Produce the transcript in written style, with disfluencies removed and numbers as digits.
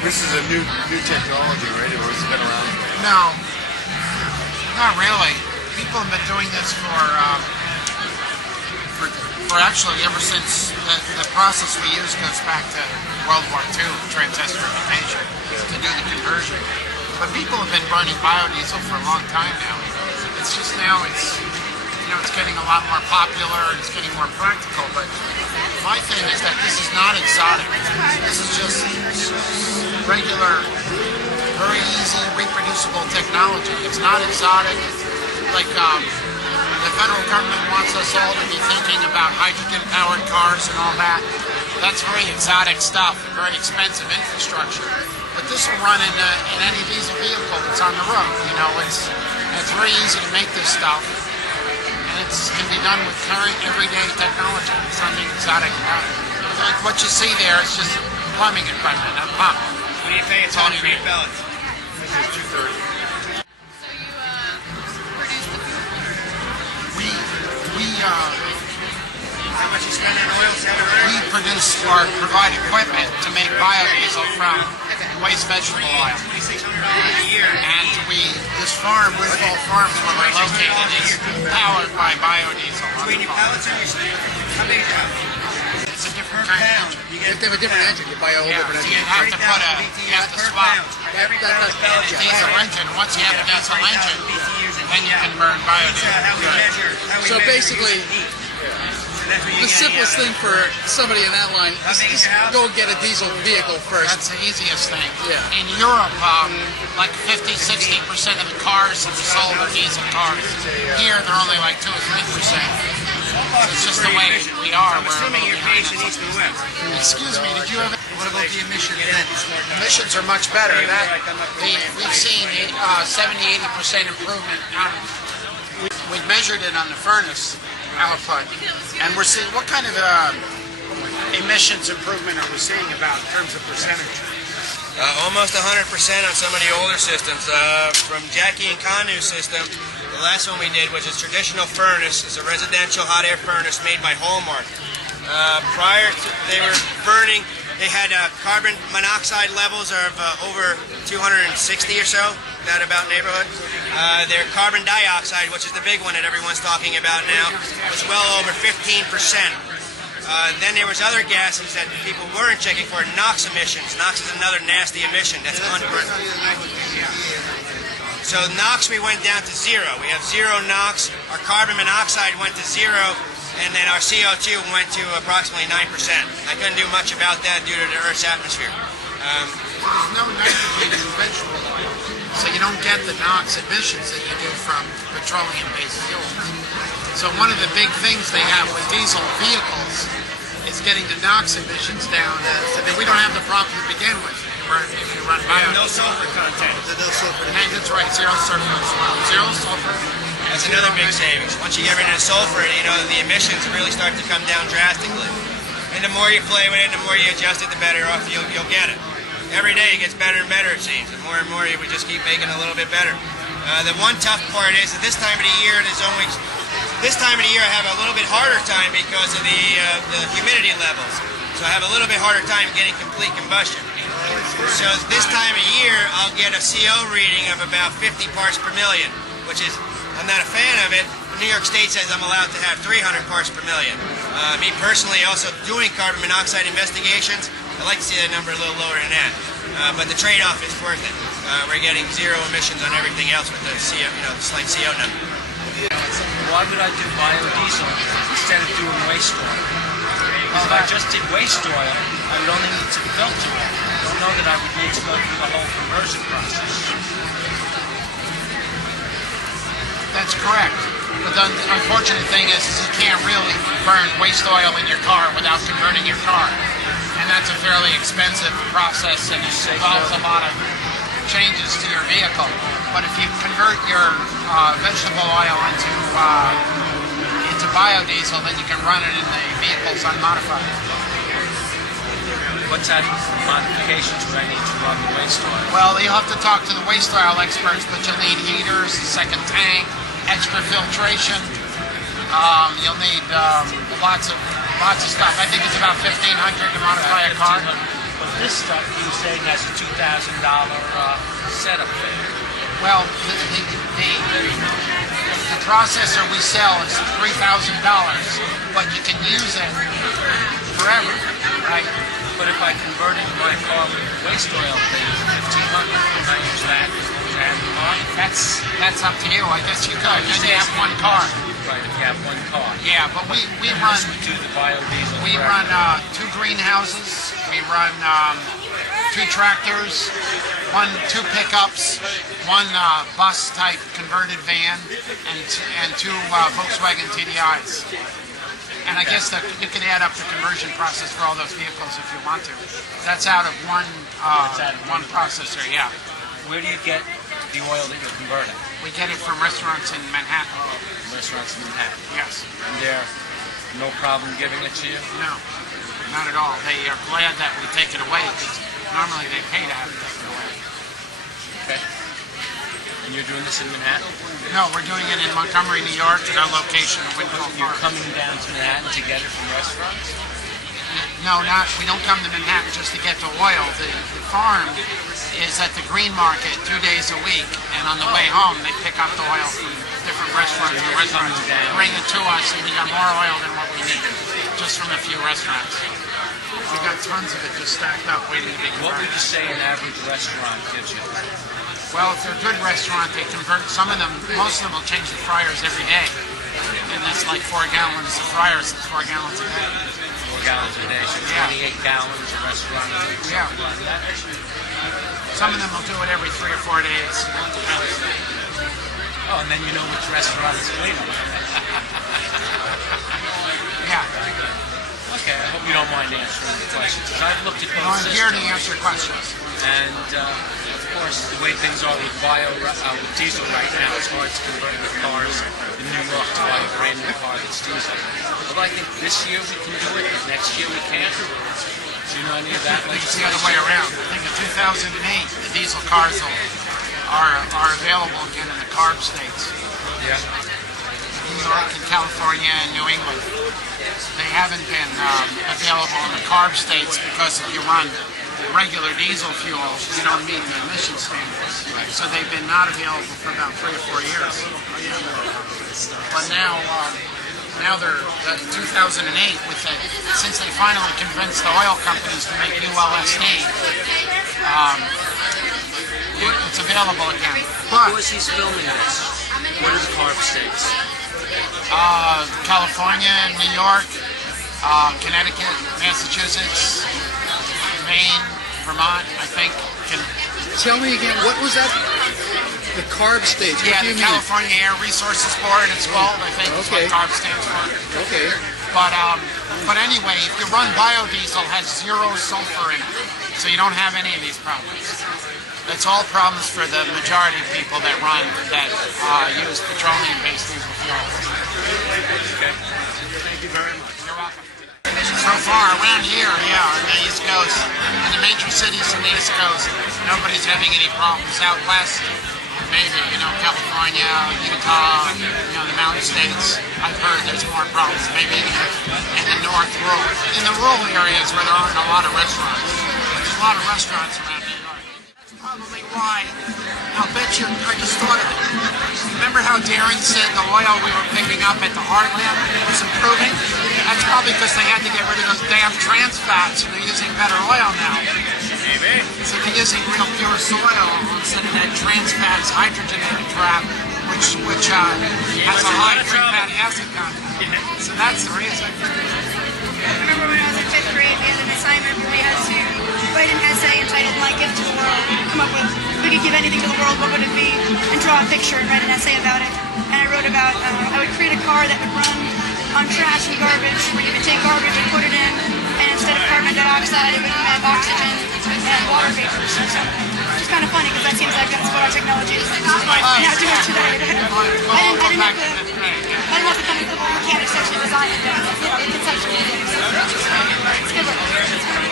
This is a new technology, right? Or it's been around? No, not really. People have been doing this for actually ever since the process we use goes back to World War II, transistor fermentation, to do the conversion. But people have been burning biodiesel for a long time now. It's just now it's getting a lot more popular and it's getting more practical. But my thing is that this is not exotic. This is just regular, very easy, reproducible technology. It's not exotic. Like the federal government wants us all to be thinking about hydrogen-powered cars and all that. That's very exotic stuff, very expensive infrastructure. But this will run in any diesel vehicle that's on the road. It's very easy to make this stuff, and it can be done with current, everyday technology. It's nothing exotic about it. Like what you see there is just plumbing equipment, a pump. What do you pay? It's all green pellets. This is 230. So you produce the fuel? How much you spend on oil? We produce or provide equipment to make biodiesel from waste vegetable oil. $2,600 a year. And this farm, Wiswall Farms, where we're located, is powered by biodiesel. Between your pellets and your stick, how big is it? It's a different kind of engine. You If they have a different engine, you buy a whole different So engine. you have to swap Every a diesel engine. Once you have a diesel engine, then you can burn biodiesel. How we measure. So basically, the simplest thing for somebody in that line is just go get a diesel vehicle first. That's the easiest thing. Yeah. In Europe, like 50-60% of the cars that are sold are diesel cars. Here, they're only like 2 or 3%. It's just the way we are. I'm assuming you're based in East and West. Excuse me, did you have... What about the emissions? Emissions are much better. We've seen 70-80% improvement. We've measured it on the furnace output, and we're seeing what kind of emissions improvement are we seeing about in terms of percentage? Almost 100% on some of the older systems. From Jackie and Kanu's system, the last one we did was a traditional furnace. It's a residential hot air furnace made by Hallmark. Prior to they were burning, they had carbon monoxide levels of over 260 or so, that about neighborhood. Their carbon dioxide, which is the big one that everyone's talking about now, was well over 15%. Then there was other gases that people weren't checking for, NOx emissions. NOx is another nasty emission that's unburnt. So NOx we went down to 0. We have 0 NOx. Our carbon monoxide went to 0. And then our CO2 went to approximately 9%. I couldn't do much about that due to the Earth's atmosphere. There's no nitrogen in vegetable oil, so you don't get the NOx emissions that you do from petroleum-based fuels. So one of the big things they have with diesel vehicles is getting the NOx emissions down, so that we don't have the problem to begin with if you run biodiesel. No sulfur content. No sulfur. And that's right, 0 sulfur as well. 0 sulfur. That's another big savings. Once you get rid of the sulfur, the emissions really start to come down drastically. And the more you play with it, the more you adjust it, the better off you'll get it. Every day it gets better and better, it seems. The more and more we just keep making it a little bit better. The one tough part is that this time of the year, I have a little bit harder time because of the humidity levels. So I have a little bit harder time getting complete combustion. So this time of year, I'll get a CO reading of about 50 parts per million, which is, I'm not a fan of it. New York State says I'm allowed to have 300 parts per million. Me personally, also doing carbon monoxide investigations, I'd like to see that number a little lower than that. But the trade-off is worth it. We're getting 0 emissions on everything else with the CO, the slight CO number. Why would I do biodiesel instead of doing waste oil? Because if I just did waste oil, I would only need to filter it. I don't know that I would need to go through the whole conversion process. That's correct. But the unfortunate thing is you can't really burn waste oil in your car without converting your car. And that's a fairly expensive process and it involves a lot of changes to your vehicle. But if you convert your vegetable oil into biodiesel, then you can run it in the vehicles unmodified. What type of modifications would I need to run the waste oil? Well, you'll have to talk to the waste oil experts, but you'll need heaters, a second tank, extra filtration, You'll need lots of stuff. I think it's about $1,500 to modify a car. But this stuff you were saying has a $2,000 setup fee. Well, the processor we sell is $3,000, but you can use it forever, right? But if I converted my car with waste oil, they $1,500. Can I use that as a car? That's up to you. I guess you could. Then you have one car. Right, if you have one car. Yeah, but we This run would do the biodiesel. we correct? run 2 greenhouses. We run 2 tractors, 2 pickups, 1 bus type converted van, and 2 Volkswagen TDIs. And I guess that you can add up the conversion process for all those vehicles if you want to. That's out of one processor, yeah. Where do you get the oil that you're converting? We get it from restaurants in Manhattan. Restaurants in Manhattan. Yes. And they're no problem giving it to you? No, not at all. They are glad that we take it away because normally they pay to have it taken away. Okay. And you're doing this in Manhattan? No, we're doing it in Montgomery, New York, at our location in Winfield You're Park. coming down to Manhattan to get it from restaurants? No, we don't come to Manhattan just to get the oil. The farm is at the green market 2 days a week, and on the way home they pick up the oil from different restaurants. The restaurants bring it to us, and we got more oil than what we need, just from a few restaurants. We got tons of it just stacked up waiting to be What would converted. you say an average restaurant gives you? Well, if they're a good restaurant, they convert. Some of them, most of them will change the fryers every day, and that's like 4 gallons of fryers. It's 4 gallons a day. 4 gallons a day, so Yeah. 28 gallons a restaurant. Yeah. Some of them will do it every 3 or 4 days. Depends. Oh, and then you know which restaurant is cleaner. Yeah. Okay, I hope you don't mind answering the questions. 'Cause I've looked at No, both I'm here to systems, answer questions. and of course, the way things are with with diesel right now, it's hard to convert with cars in New York to buy a brand new car that's diesel. But I think this year we can do it, and next year we can't. Do you know any of that? I think it's the other way around. I think in 2008, the diesel cars are available again in the CARB states. Yeah. New York and California and New England. They haven't been available in the CARB states because if you run regular diesel fuel, you don't meet the emission standards. So they've been not available for about 3 or 4 years. But now they're 2008 since they finally convinced the oil companies to make ULSD. It's available again. But Where's he's filming this? What are the CARB states? California, New York, Connecticut, Massachusetts, Maine, Vermont, I think. Tell me again, what was that? The CARB states. Yeah, What do the you mean? California Air Resources Board, it's called. I think that's Okay. what CARB stands for. Okay. But anyway, if you run biodiesel, it has 0 sulfur in it, so you don't have any of these problems. It's all problems for the majority of people that use petroleum-based diesel fuel. Okay. Thank you very much. You're welcome. So far, around here, yeah, on the East Coast, in the major cities on the East Coast, nobody's having any problems. Out west, maybe, California, Utah, the mountain states, I've heard there's more problems. Maybe in the north, in the rural areas where there aren't a lot of restaurants. There's a lot of restaurants around New York. That's probably why. I'll bet you, I just thought of it. Remember how Darren said the oil we were picking up at the Heartland was improving? That's probably because they had to get rid of those damn trans fats and they're using better oil now. Maybe. So they're using real pure soil instead of that trans fats hydrogenated crap, which has a high free fatty acid content. So that's the reason. I remember when I was in 5th grade, we had an assignment where we had to write an essay entitled My Gift to the World. Come up with, if we could give anything to the world, what would it be? And draw a picture and write an essay about it. And I wrote about, I would create a car that would run on trash and garbage, where you would take garbage and put it in, and instead of carbon dioxide, it would emit oxygen and water vapor. Which is kind of funny, because that seems like that's what our technology is now doing today. I didn't have to come into the mechanics section design it, but conceptually. It's good work.